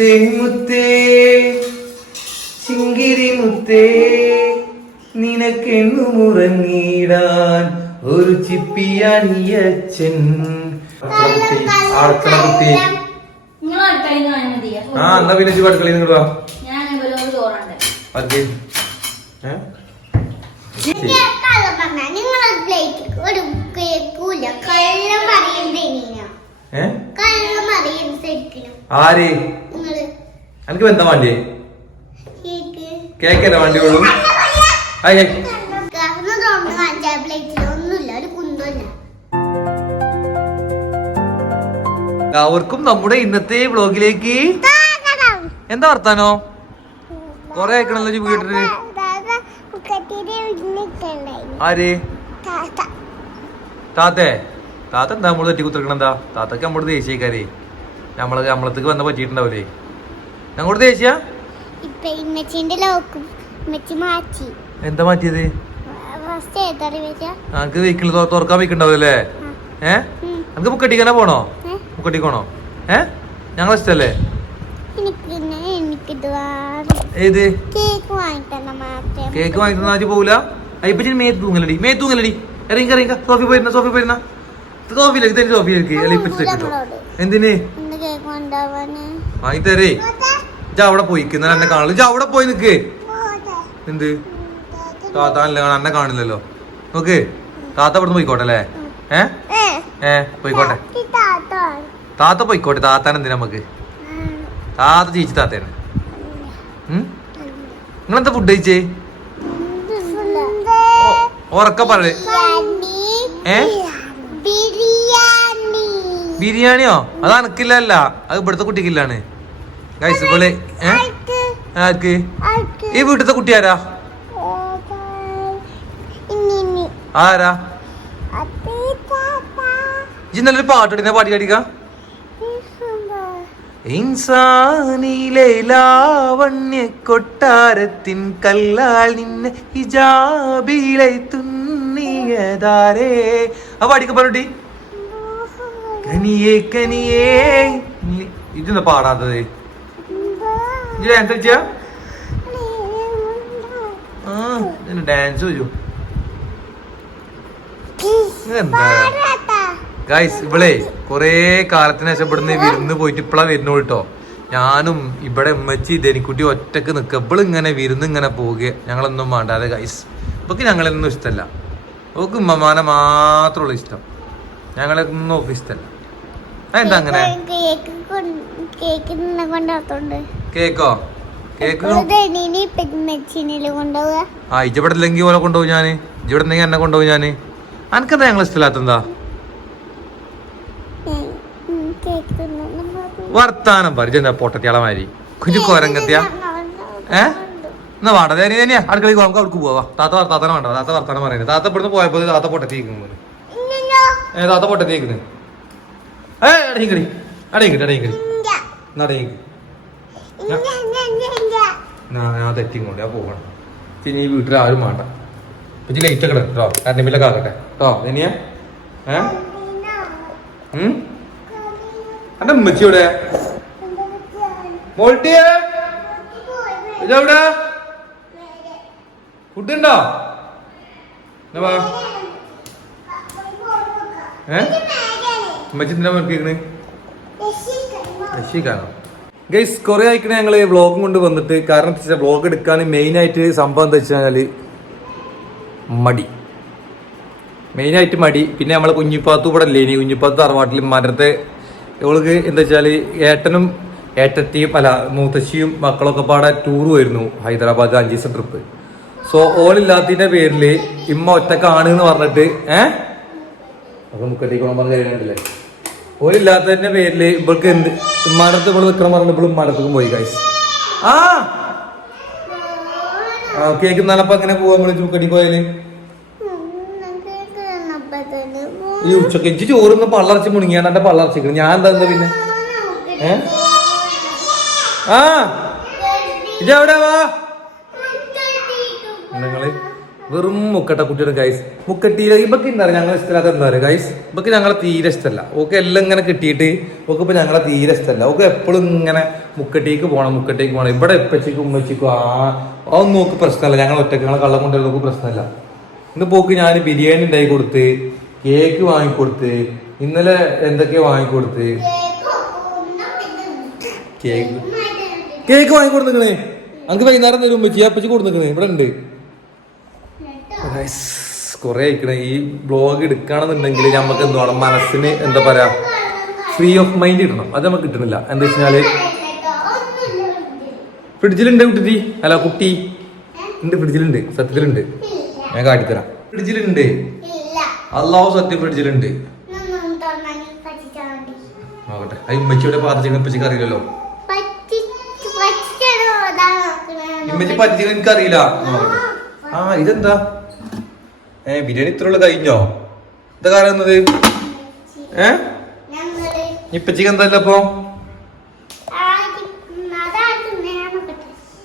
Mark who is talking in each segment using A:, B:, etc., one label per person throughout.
A: മുത്തേ മുത്തേ. ചിങ്കിരി മുത്തേ നിനക്കെന്നും ഉറങ്ങിടാൻ ഒരു ചിപ്പിയണിയച്ഛൻ. അടുക്കള കുത്തി? ആ എന്നാ പിന്നെ ചുവ അടുക്കളയിൽ വാ.
B: ശരിക്കും
A: ആര്? എനിക്ക് എന്താ വേണ്ടിയേ?
B: കേക്ക്.
A: വണ്ടി വേണ്ടിയുള്ളൂ അവർക്കും നമ്മുടെ ഇന്നത്തെ വ്ളോഗിലേക്ക് എന്താ വർത്താനോ? കൊറേ ആയിക്കണല്ലോ ഈ വീട്ടിൽ. ആര്? താത്തേ. താത്ത? എന്താ നമ്മൾ തെറ്റി കുത്തിരിക്കണെന്താ താത്തക്ക് നമ്മുടെ ദേശീയക്കാരേ നമ്മൾ നമ്മളത്തേക്ക് വന്ന പറ്റിയിട്ടുണ്ടാവൂലേ? ഞങ്ങളുടെ ദേശീയ എന്താ മാറ്റിയത്? ഞങ്ങക്ക് വെഹിക്കിൾ തുറക്കാൻ അല്ലേ ഏ? നമുക്ക് മുക്കട്ടിക്കാനാ പോണോ? മുക്കട്ടിക്കോണോ? ഏ? ഞങ്ങളെ ഇഷ്ടല്ലേ? ഏത്?
B: കേക്ക്
A: വാങ്ങിക്കുന്ന ആദ്യം പോവില്ല അയ്യപ്പച്ചൻ മേത്ത് തൂങ്ങലടി. മേത്ത് തൂങ്ങലടി. ഇറങ്ങി ഇറങ്ങി സോഫി പോയിരുന്ന സോഫി പോയിരുന്ന? സോഫിയിലേക്ക് തരും സോഫിയിലേക്ക് അല്ല എന്തിന്?
B: ഇന്ന്
A: ഇജ്ജ് അവിടെ പോയിക്കുന്ന എന്നെ കാണില്ല ഇജ്ജ് അവിടെ പോയി നിക്ക്. എന്ത്? താത്ത അല്ല എന്നെ കാണില്ലല്ലോ. നോക്ക്. താത്ത ഇവിടെ പോയിക്കോട്ടെ അല്ലേ? ഏ? ഏ പോയിക്കോട്ടെ. താത്ത പോയിക്കോട്ടെ. താത്താൻ എന്തിനാ നമുക്ക് താത്ത ചേച്ചി താത്തേനെ. നിങ്ങളെന്താ ഫുഡ് കഴിച്ചേ? ഉറക്ക പറയേ. ഏ? ബിരിയാണിയോ? അത് അനക്കില്ലല്ല. അത് ഇവിടുത്തെ കുട്ടിക്കില്ലാണ്. ഗൈസ് ഇവൾ
B: ആർക്ക്?
A: ഈ വീട്ടിലത്തെ കുട്ടി ആരാ. ആരാ നല്ലൊരു പാട്ടിടുന്ന പാടി കാടിക്ക. ഇൻസാനിലെ ലാവണ്യ കൊട്ടാരത്തിൻ കല്ലാൽ നിന്നെ ഹിജാബിലെ തുന്നിയതാരേ? ആ പാടിക്ക പറഞ്ഞി കനിയേ കനിയേ. ഇതെന്താ പാടാത്തത്. ഇജ്ജ് ഡാൻസ് കളിച്ചാ ആ ഡാൻസ് വരൂ. ഗൈസ് ഇവളെ കൊറേ കാലത്തിന് ശേഷം ഇവിടുന്ന് വിരുന്ന് പോയിട്ട് ഇപ്പളാ വരുന്നു കേട്ടോ. ഞാനും ഇവിടെ ഉമ്മച്ചി ധനിക്കുട്ടി ഒറ്റയ്ക്ക് നിക്ക. ഇവൾ ഇങ്ങനെ വിരുന്ന് ഇങ്ങനെ പോവുക. ഞങ്ങളൊന്നും വേണ്ടാതെ ഗൈസ് ഇപ്പൊക്ക് ഞങ്ങളൊന്നും ഇഷ്ടമല്ല ഓക്ക് ഉമ്മമാനെ മാത്രമുള്ള ഇഷ്ടം. ഞങ്ങളൊന്നും ഓക്ക് ഇഷ്ടമല്ല അതെന്താ അങ്ങനെ?
B: കേക്ക്? കേക്ക്
A: ആ ഇജവിടെ ഇല്ലെങ്കിൽ ഓലെ കൊണ്ടുപോകും ഞാൻ. ഇജവിടെ ഉണ്ടെങ്കിൽ എന്നെ കൊണ്ടുപോകും ഞാൻ. അനക്കെന്താ ഞങ്ങൾ ഇഷ്ടമില്ലാത്തെന്താ വർത്താനം പരിചയ പൊട്ടത്തിയാളമാരി കുഞ്ഞു കോരങ്കത്തിയ ഏ? എന്നാ വാട തേനി തന്നെയാ അടുക്കളയിൽ നമുക്ക് അവർക്ക് പോവാ. താത്ത വർത്താനം വേണ്ട. താത്ത വർത്താനം പറയുന്നത് താത്ത ഇവിടുന്ന് പോയപ്പോ താത്ത പൊട്ടത്തിരിക്കുന്നു ഏ താത്ത പൊട്ടത്തിരിക്കുന്നു ഏ അടയിക്കടി അടയിക്കടി അടങ്ങിക്കടി. നടങ്ങി ഞാൻ തെറ്റിങ്ങോണ്ട് ഞാൻ പോകണം ഇനി ഈ വീട്ടിൽ ആരും വേണ്ട. ഇപ്പൊ ലൈറ്റ് ഒക്കെ കേട്ടോ കറണ്ട് ബില്ലൊക്കെ ആക്കട്ടെ. കേട്ടോ ഇനിയാ ഏ? ഉം? എന്റെ ഉമ്മച്ചിയുടെ മോൾട്ടിയേ? ഇതെവിടെ ഫുഡ് ഉണ്ടോ? എന്നാ ഏ? ഉമ്മച്ചി എന്തിനാ നോക്കിയിരിക്കണേ രക്ഷിക്കാനോ ഗൈസ് കുറെ ആയിക്കണേ ഞങ്ങൾ വ്ളോഗും കൊണ്ട് വന്നിട്ട്. കാരണം വെച്ചാൽ വ്ളോഗ് എടുക്കാൻ മെയിൻ ആയിട്ട് സംഭവം എന്താ വെച്ച് കഴിഞ്ഞാൽ മടി. മെയിൻ ആയിട്ട് മടി. പിന്നെ നമ്മളെ കുഞ്ഞിപ്പാത്തു ഇവിടെ ഇല്ലേ ഇനി? കുഞ്ഞിപ്പാത്തു തറവാട്ടിൽ മരത്തെ ഇവൾക്ക് എന്താ വെച്ചാൽ ഏട്ടനും ഏട്ടത്തിയും അല്ല മൂത്തശ്ശിയും മക്കളൊക്കെ പാടെ ടൂർ വരുന്നു ഹൈദരാബാദ് അഞ്ച് ദിവസം ട്രിപ്പ് സോ ഓളില്ലാത്തതിന്റെ പേരിൽ ഇമ്മ ഒറ്റക്കാണ് എന്ന് പറഞ്ഞിട്ട് ഏഹ് അപ്പൊ മുക്കത്തേക്ക് പറഞ്ഞ കാര്യങ്ങളില്ലേ ഓരില്ലാത്തതിന്റെ പേരിൽ ഇവൾക്ക് എന്ത്? മടത്ത് ഇവൾ വിക്രം പറഞ്ഞു ഇവളും മടത്തും പോയി ഗൈസ് ആ! കേക്ക് നല്ലപ്പോ അങ്ങനെ
B: പോവാൻ വിളിച്ചു തന്നെ
A: ഈ ഉച്ചയ്ക്ക് എനിക്ക് ചോറുന്ന് പള്ളറച്ച് മുണുങ്ങിയാണ് എന്റെ പള്ളറച്ചിക്കണം ഞാൻ എന്താ എന്താ പിന്നെ? ഏ? ആ! ഇജവിടെ വാ? നിങ്ങൾ വെറും മുക്കട്ട കുട്ടിയുടെ ഗൈസ് മുക്കട്ടിയിലെ ഇപ്പൊക്കെ എന്താ ഞങ്ങൾ ഇഷ്ടമില്ലാത്ത എന്താ പറയുക ഗൈസ് ഇപ്പൊക്കെ ഞങ്ങളെ തീരെ ഇഷ്ടമല്ല. ഓക്കെ എല്ലാം ഇങ്ങനെ കിട്ടിയിട്ട് ഓക്കെ ഇപ്പൊ ഞങ്ങളെ തീരെ ഇഷ്ടമല്ല. ഓക്കെ എപ്പോഴും ഇങ്ങനെ മുക്കട്ടിക്ക് പോകണം മുക്കട്ടിക്ക് പോകണം ഇവിടെ എപ്പച്ചേക്കും ഉമ്മച്ചിക്കും ആ അതൊന്നും നോക്ക് പ്രശ്നമല്ല. ഞങ്ങൾ ഒറ്റയ്ക്ക് ഞങ്ങളെ കള്ളം കൊണ്ടുള്ള നോക്ക് പ്രശ്നമല്ല. ഇന്ന് പോക്ക് ഞാൻ ബിരിയാണി ഉണ്ടാക്കി കൊടുത്ത് കേക്ക് വാങ്ങിക്കൊടുത്ത് ഇന്നലെ എന്തൊക്കെയോ വാങ്ങിക്കൊടുത്ത് കേക്ക് കേക്ക് വാങ്ങിക്കൊടുത്തിക്കണേ അങ്ങ് വൈകുന്നേരം തരും ഉമ്മച്ചി അപ്പച്ചി കൊടുത്തിക്കണേ ഇവിടെ ഉണ്ട്. കുറെ ആയിക്കണ. ഈ ബ്ലോഗ് എടുക്കുകയാണെന്നുണ്ടെങ്കിൽ നമുക്ക് എന്താണ് മനസ്സിന് എന്താ പറയാ? ഫ്രീ ഓഫ് മൈൻഡ് ഇടണം. അത് നമുക്ക് കിട്ടണില്ല. എന്താ വെച്ചാൽ ഫ്രിഡ്ജിലുണ്ട് കുട്ടി അല്ല കുട്ടി. ഉണ്ട് ഫ്രിഡ്ജിലുണ്ട് സത്യത്തിലുണ്ട്. ഞാൻ കാട്ടിത്തരാം. ഫ്രിഡ്ജിലുണ്ട് അള്ളാഹു സത്യം ഫ്രിഡ്ജിലുണ്ട് നോക്കട്ടെ. അത് ഉമ്മച്ചിയുടെ പാത്രത്തിൽ ഉമ്മച്ചിക്ക് അറിയില്ലല്ലോ. ഉമ്മച്ചി പറ്റിയത് എനിക്ക് അറിയില്ല നോക്കട്ടെ. ആ ഇതെന്താ? ഏ ബിരിയാണി ഇത്ര കഴിഞ്ഞോ? എന്താ കാരണം എന്നത്? ഏ? ഇപ്പച്ചിക്ക് എന്തല്ല അപ്പൊ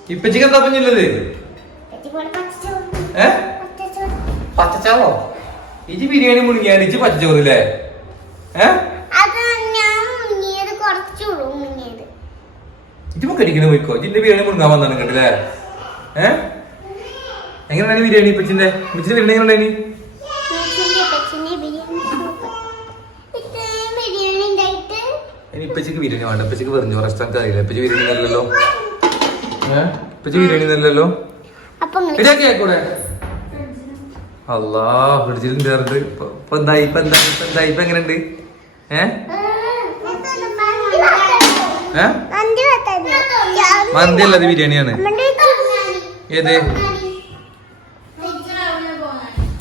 A: ഇപ്പച്ചിക്ക് എന്താ
B: പറ്റിച്ചു
A: ഏ? പച്ചച്ചാറോ. ഇജി ബിരിയാണി മുണിങ്ങിയാണ് ഇജി പച്ചച്ചോറില്ലേ ഏ?
B: ഇത് ഞാൻ മുങ്ങിയത് കുറച്ചുള്ളൂ മുങ്ങിയത്.
A: ഇജി മക്കരിക്കണ പോയിക്കോ? ഇതിന്റെ ബിരിയാണി മുണങ്ങാൻ വന്നാണ് കണ്ടില്ലേ ഏ? എങ്ങനെയാണ് ബിരിയാണി ഇപ്പച്ചിന്റെ ഇപ്പച്ചിന്റെ ബിരിയാണി എങ്ങനെയാണ്
B: പച്ചിന്റെ
A: ഇനി ഇപ്പച്ചിക്ക് ബിരിയാണി വേണ്ട. ഇപ്പച്ചക്ക് പറഞ്ഞു. റെസ്റ്റോറന്റ് അറിയില്ല. ഇപ്പച്ചി ബിരിയാണി നല്ലല്ലോ ഏ? ഇപ്പച്ചി ബിരിയാണി നല്ലല്ലോ ആയിക്കൂടെ? അല്ലാ ഫ്രിഡ്ജിലും ചേർത്ത് ഇപ്പൊ എന്തായി? ഇപ്പൊ എന്തായി? ഇപ്പൊ എന്തായി? ഇപ്പൊ എങ്ങനെയുണ്ട്? ഏഹ് മന്തി അല്ലാതെ ബിരിയാണിയാണ്. ഏത്?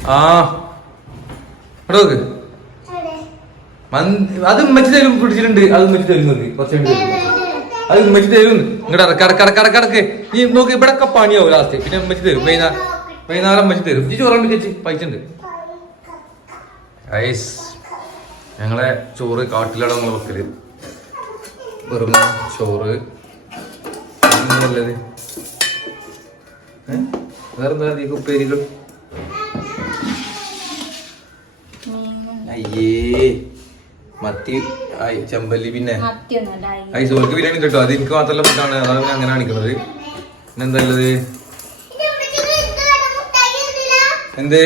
A: ആ. അത് ഉമ്മച്ചി തരും പിടിച്ചിട്ടുണ്ട് അത് ഉമ്മച്ചി തരും നോക്ക്. കുറച്ച് കഴിഞ്ഞ് തരും. അത് ഉമ്മച്ചി തരും. ഇങ്ങോട്ട് അടക്ക അടക്ക കടക്ക് ഈ നോക്ക് ഇവിടെ ഒക്കെ പണിയാവും ലാസ്റ്റ് പിന്നെ ഉമ്മച്ചി തരും. വൈകുന്നേരം വൈകുന്നേരം ഉമ്മച്ചി തരും. ഈ ചോറുണ്ട് ചേച്ചി പൈസ ഉണ്ട്. ഐസ്. ഞങ്ങളെ ചോറ് കാട്ടിലാണ് നമ്മൾ വെക്കൽ. വെറും ചോറ്. നല്ലത് വേറെന്താ? ഈ ഉപ്പേരികൾ അയ്യേ മത്തി ചെമ്പല്ലി പിന്നെ. ഐ ഓർക്ക് ബിരിയാണി കേട്ടോ. അത് എനിക്ക് മാത്രമല്ല ഫുഡാണ്. അതാണ് പിന്നെ അങ്ങനെ കാണിക്കുന്നത് പിന്നെ എന്താ ഉള്ളത്? എന്തേ?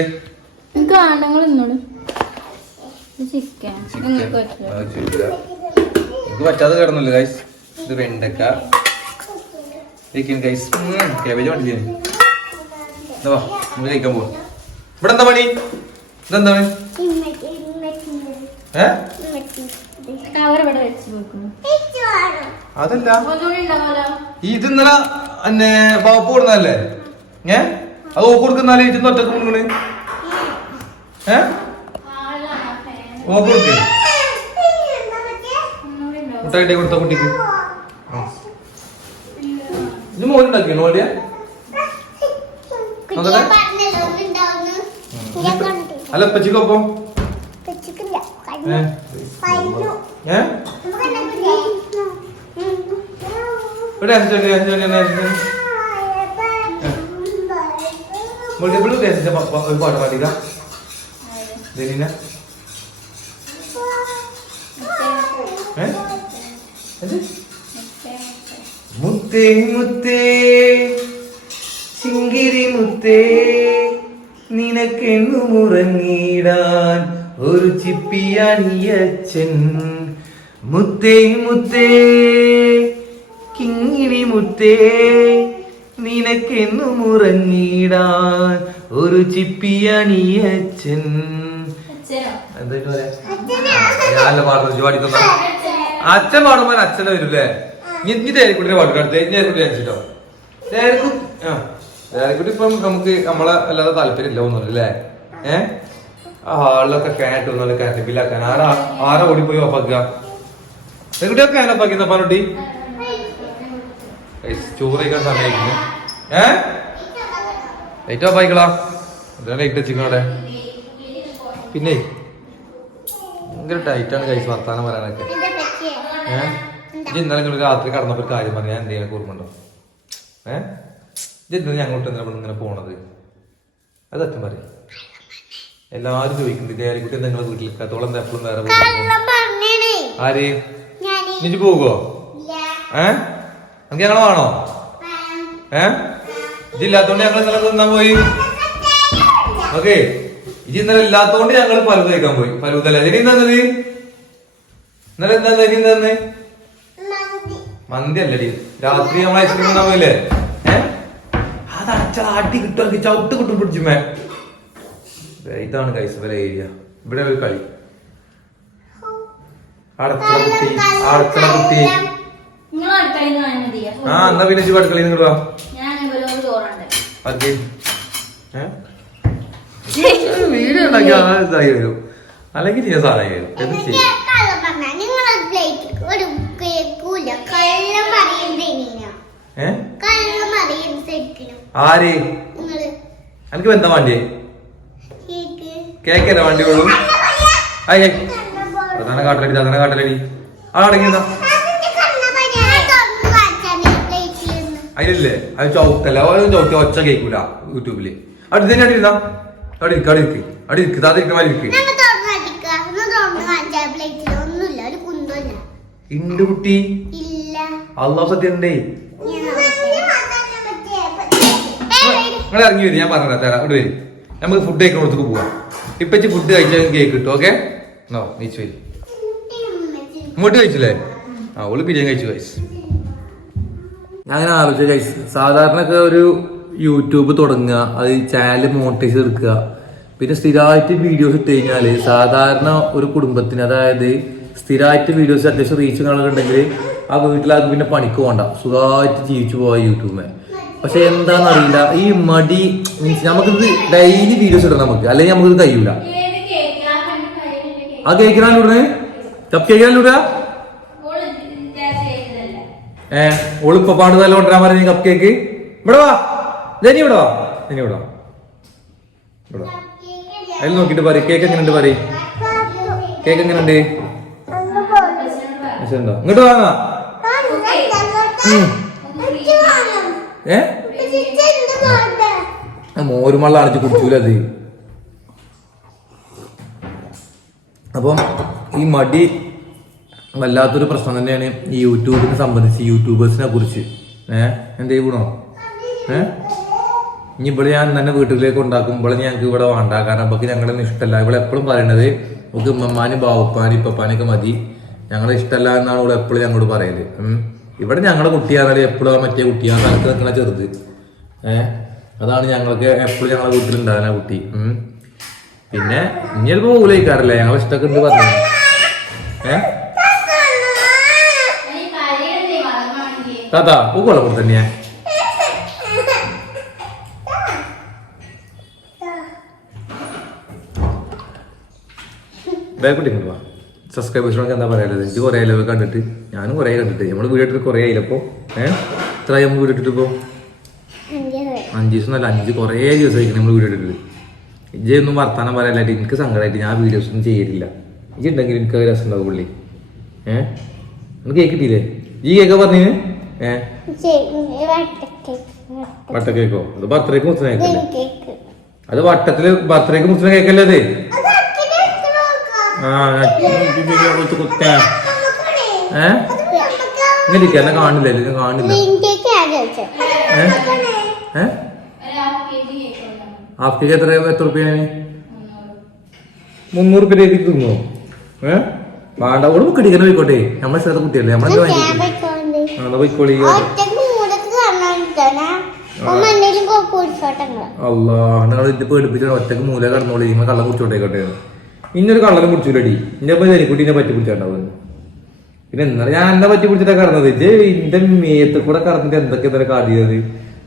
C: എനിക്ക്
A: പറ്റാതെ കിടന്നല്ലോ ഗൈസ് ഇത് വെണ്ടക്ക. ഗൈസ് കേബേജ് വണ്ടി എന്താ നമ്മൾ കഴിക്കാൻ പോവാ. ഇവിടെ എന്താ പണി? ഇതെന്താ പണി ഏ
C: കവർ ഇവിടെ വെച്ച് നോക്കുന്നു
A: അതല്ല. ഈ ഇത് ഇന്നലെ എന്നെ പാപ്പ് കൊടുന്നല്ലേ ഏ? അത് ഓക്ക് കൊടുക്കുന്നാലേ ഇത് ഒറ്റയ്ക്ക് കൊടുക്കണ് ഏ? ഓക്ക് കൊടുക്ക്. മുട്ടായിട്ട് കൊടുത്ത കുട്ടിക്ക്. ഇത് മോനുണ്ടാക്കിയോ ഓടിയ അല്ല പച്ചിക്കൊപ്പം മൾട്ടിപ്പിൾ ടേസ്റ്റ് ഒരു പാട്ട് പാടിക്ക എന്ത് മുത്തേ മുത്തേ ചിങ്കിരി മുത്തേ നിനക്കെന്നു മുറങ്ങിടാൻ ഒരു ചിപ്പിയാണിയച്ചൻ മുത്തേ മുത്തേ കിങ്ങിണി മുത്തേ നിനക്കെന്നു മുറങ്ങിടാൻ ഒരു പറയാ? ഞാനല്ല പാടുന്നത് പാടിക്കുന്ന അച്ഛൻ പാടുമ്പോ അച്ഛനെ വരൂല്ലേ? ഇനി തേരിക്കുട്ടിനെ ഇനി തേരിക്കുട്ടി അയച്ചിട്ടോ തേരക്കുട്ടി ആ. തേരക്കുട്ടി ഇപ്പം നമുക്ക് നമ്മളെ അല്ലാതെ താല്പര്യം ഇല്ല ഒന്നുമില്ല അല്ലേ ഏ? ആ ഹാളിലൊക്കെ ഒന്നും കറണ്ട് ബില്ലാക്കാൻ ആരാ? ആരാ ഓടിപ്പോയി ഓഫാക്കുക ഫാൻ ഓഫാക്കി പനോട്ടി ചോറ് കഴിക്കാൻ ഏ? ലൈറ്റ് ഓഫ് ലൈറ്റ് വെച്ചിക്കണോടെ പിന്നെ? ഭയങ്കര ടൈറ്റാണ് കൈസ് വർത്താനം പറയാനൊക്കെ. ഏഹ് ഇന്നലെ ഇങ്ങോട്ട് രാത്രി കടന്നപ്പോ ഒരു കാര്യം പറഞ്ഞു ഞാൻ എന്തെങ്കിലും ഓർമ്മണ്ടോ ഏഹ് ഇത് ഇന്നലെ ഞങ്ങോട്ട് എന്തിനാ ഇങ്ങനെ പോണത്? അത് അച്ഛൻ പറയും. എല്ലാരും ചോദിക്കുന്നുണ്ട് ജയലിക്കുട്ടി നിങ്ങളെ വീട്ടിൽ കത്തോളം എപ്പോഴും വേറെ? ആര്? ഇജ്ജ് പോകുവോ. ഏഹ് നമുക്ക് ഞങ്ങൾ വേണോ? ഏ? ഇതില്ലാത്തോണ്ട് ഞങ്ങൾ ഇന്നലെ തിന്നാൻ പോയി? ഓക്കെ. ഇത് ഇന്നലെ ഇല്ലാത്തോണ്ട് ഞങ്ങൾ പലത് കഴിക്കാൻ പോയി. പലതല്ല ഇനി തന്നത്? ഇന്നലെ എന്താ തരി ഇനി? മന്തി. അല്ലടി. രാത്രി നമ്മൾ ഐസ്ക്രീം തിന്നാൻ പോയില്ലേ? ഏ? അത് ആട്ടി കിട്ടും ചവിട്ട് കിട്ടും പിടിച്ചുമേ ഇതാണ് കൈസവര ഏരിയ ഇവിടെ ഒരു കളി. കുട്ടി കുട്ടി? ആ എന്നാ പിന്നെ ഇജ്ജ് കളി നിങ്ങൾ വാ വീഡിയോ ഉണ്ടാക്കി ആ ഇതായി വരും. അല്ലെങ്കിൽ ചെയ്യാൻ സാധനം വരും. എന്ത് ചെയ്യും? ആര്? എനിക്ക് എന്താ വേണ്ടിയേ?
B: കേക്ക്
A: കേക്കല്ലേ വണ്ടി ഉള്ളൂ ആയി. പ്രധാന കാട്ടിലടി പ്രധാന കാട്ടിലടി. ആ അടങ്ങിയതാ അതിലല്ലേ? അത് ചവിട്ടല്ല? ചവിട്ടി ഒച്ച കേൾക്കൂല യൂട്യൂബിൽ. അവിടെ തന്നെ അടിയിരുന്നാ അവിടെ ഇരിക്ക് അവിടെ ഇരിക്ക്. അവിടെ ഇണ്ട് കുട്ടി. അള്ളാഹ് സത്യം ഇറങ്ങി വരും ഞാൻ പറഞ്ഞ തരാം. ഇവിടെ വരും. നമുക്ക് ഫുഡ് കഴിക്കണോടത്തേക്ക് പോവാം. ഇപ്പച്ചി ഫുഡ് കഴിച്ചാൽ കേക്ക് കിട്ടും ഓക്കെ നോ നീച്ച് വരും ഇങ്ങോട്ട് കഴിച്ചില്ലേ? ആ ഓൾ ബിരിയാണി കഴിച്ചു കഴിച്ചു ഞാൻ അങ്ങനെ ആലോചിച്ച കഴിച്ചു സാധാരണക്ക് ഒരു യൂട്യൂബ് തുടങ്ങുക അത് ചാനൽ മോണിറ്റൈസ് എടുക്കുക. പിന്നെ സ്ഥിരമായിട്ട് വീഡിയോസ് ഇട്ട് കഴിഞ്ഞാൽ സാധാരണ ഒരു കുടുംബത്തിന് അതായത് സ്ഥിരമായിട്ട് വീഡിയോസ് അത്യാവശ്യം റീച്ച് കാണുന്നുണ്ടെങ്കിൽ ആ വീട്ടിലാർക്ക് പിന്നെ പണിക്ക് പോകണ്ട സുഖമായിട്ട് ജീവിച്ചു പോവാ യൂട്യൂബിൽ പക്ഷെ എന്താന്ന് അറിയില്ല ഈ മടി മീൻസ് നമുക്കിത് ഡെയിലി വീഡിയോസ് ഇടാം നമുക്ക്. അല്ലെങ്കിൽ നമുക്കിത് കഴിയൂല.
C: ആ
A: കേക്കിനാലൂടെ കപ്പ് കേക്കിനാലൂടെ ഏ ഒളിപ്പ പാട് നല്ല കൊണ്ടുവരാൻ പറഞ്ഞ കപ്പ് കേക്ക്. ഇവിടെ വാ. ജനി ഇവിടെ വാ. ജനി ഇവിടെ വാ. ഇവിടെ. അതിൽ നോക്കിട്ട് പറയും. കേക്ക് എങ്ങനെയുണ്ട് പറയും. കേക്ക് എങ്ങനെയുണ്ട്? ഇങ്ങോട്ട് വാങ്ങാ ഏ? മോരുമള്ള അടിച്ച് കുടിച്ചൂല അത് അപ്പം ഈ മടി വല്ലാത്തൊരു പ്രശ്നം തന്നെയാണ് ഈ യൂട്യൂബിനെ സംബന്ധിച്ച് യൂട്യൂബേഴ്സിനെ കുറിച്ച്. ഏഹ് എന്ത് ചെയ്യണോ ഏഹ് ഇനി ഇവിടെ ഞാൻ തന്നെ വീട്ടിലേക്ക് ഉണ്ടാക്കും. ഇവിടെ ഞങ്ങൾക്ക് ഇവിടെ വേണ്ട നമുക്ക് ഞങ്ങളൊന്നും ഇഷ്ടമല്ല ഇവിടെ എപ്പോഴും പറയണത് നമുക്ക് ഉമ്മമാനും ബാവുപ്പാനും ഇപ്പപ്പാനൊക്കെ മതി. ഞങ്ങളെ ഇഷ്ടമല്ല എന്നാണ് ഇവിടെ എപ്പോഴും ഞങ്ങളോട് പറയൽ. ഇവിടെ ഞങ്ങളുടെ കുട്ടിയാണെങ്കിൽ എപ്പോഴും മറ്റേ ആ സ്ഥലത്ത് നിൽക്കുന്ന ചെറുത്. ഏഹ് അതാണ് ഞങ്ങൾക്ക് എപ്പോഴും ഞങ്ങളുടെ വീട്ടിലുണ്ടാകുന്ന കുട്ടി. പിന്നെ ഇനി ചിലപ്പോ പോകൂലേക്കാരല്ലേ ഞങ്ങളെ ഇഷ്ടമൊക്കെ ഉണ്ട് പറഞ്ഞു. ഏഹ് താത്താ പൂക്കോളെ കൂടെ തന്നെയാ ബാക്കുട്ടി ഇങ്ങോട്ട് വാ. സബ്സ്ക്രൈബേഴ്സിനൊക്കെ എന്താ പറയാനുള്ളത് എനിക്ക് കുറേ ലൈവ് കണ്ടിട്ട്. ഞാനും കുറേ കണ്ടിട്ട്. നമ്മൾ വീഡിയോ ഇട്ടിട്ട് കുറേ ആയില്ല അപ്പോൾ ഏഹ് എത്ര ആയി നമ്മൾ വീഡിയോ ഇട്ടിട്ട് ഇപ്പോൾ അഞ്ച് ദിവസം നല്ല അഞ്ച് കുറേ ദിവസമായിരിക്കും നമ്മൾ വീഡിയോ ഇട്ടിട്ട് ഇജ്ജ് ഒന്നും വർത്താനം പറയാനായിട്ട് എനിക്ക് സങ്കടമായിട്ട് ഞാൻ വീഡിയോസ് ഒന്നും ചെയ്യലില്ല. ഇജ്ജ് ഉണ്ടെങ്കിൽ എനിക്ക് രസം ഉണ്ടാവും പുള്ളി. ഏഹ് നമുക്ക് കേക്ക് കിട്ടിയില്ലേ? ഈ കേക്ക് പറഞ്ഞു ഏഹ് വട്ട കേക്കോ അത് ബർത്ത്ഡേക്ക് മുസ്ലിം കേക്കല്ലേ
B: കേക്ക്
A: അത് വട്ടത്തിൽ ബർത്ത്ഡേക്ക് മുസ്ലിം കേക്കല്ലേ അത് കുത്ത. കാണില്ല കാണില്ല.
C: ഹാഫ് കേക്ക്
A: എത്ര എത്ര റുപ്യാണ്? മുന്നൂറ് റുപ്യ കേക്ക് തിന്നോ? ഏ? വേണ്ട ഓട് കിടിക്കുന്ന പോയിക്കോട്ടെ. നമ്മളെ ചെറുത കുട്ടിയല്ലേ നമ്മളെ പോയിക്കോളി അല്ലാ നിങ്ങൾ ഇത് പേടിപ്പിച്ചാണ് ഒറ്റയ്ക്ക് മൂല കടന്നോളി നിങ്ങൾ കള്ളം കുടിച്ചോട്ടേക്കട്ടെ ഇന്നൊരു കള്ളനും പിടിച്ചില്ലടി ഇന്നെ ഇപ്പൊ ജനിക്കുട്ടീനെ പറ്റി പിടിച്ചിട്ടുണ്ടാവും പിന്നെ ഇന്നലെ ഞാൻ എന്നെ പറ്റി പിടിച്ചിട്ടാണ് കടന്നത്. ഇത് ഇന്റെ മേത്ത് കൂടെ കടന്നിട്ട് എന്തൊക്കെ ഇന്നലെ കാട്ടിയത്?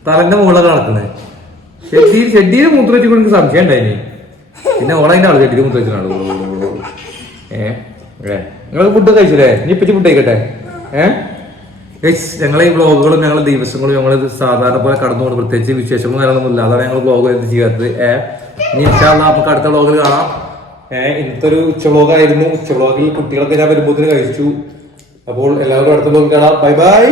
A: തലന്റെ മുകളിൽ കടക്കണേ. ഷെഡ്ഡിയിൽ ഷെഡ്ഡിയിൽ മൂത്ര വെച്ചു എനിക്ക് സംശയം ഉണ്ടായിനി. പിന്നെ ഓളതിന്റെ ആൾ ഷെഡ്ഡിയിൽ മൂത്ര വെച്ചിട്ടാണ് ഏ ഏ നിങ്ങൾ ഫുഡ് കഴിച്ചില്ലേ? നീ ഇപ്പച്ചി ഫുഡ് കഴിക്കട്ടെ? ഏഹ് ഞങ്ങളെ ഈ വ്ളോഗുകളും ഞങ്ങളെ ദിവസങ്ങളും ഞങ്ങൾ സാധാരണ പോലെ കടന്നു പോകുന്നു പ്രത്യേകിച്ച് വിശേഷങ്ങളും കാര്യങ്ങളൊന്നും ഇല്ല അതാണ് ഞങ്ങൾ എന്ത് ചെയ്യാത്തത്. ഏഹ് ഇനി നമുക്ക് അടുത്ത വ്ളോഗിൽ കാണാം. ഏഹ് ഇന്നത്തെ ഒരു ഉച്ചവ്ളോഗായിരുന്നു ഉച്ചവ്ളോഗിൽ ഉച്ച വ്ളോഗിൽ കുട്ടികളൊക്കെ ഞാൻ വരുമ്പോൾ കഴിച്ചു. അപ്പോൾ എല്ലാവരും അടുത്ത ബ്ലോഗ് കാണാം. Bye bye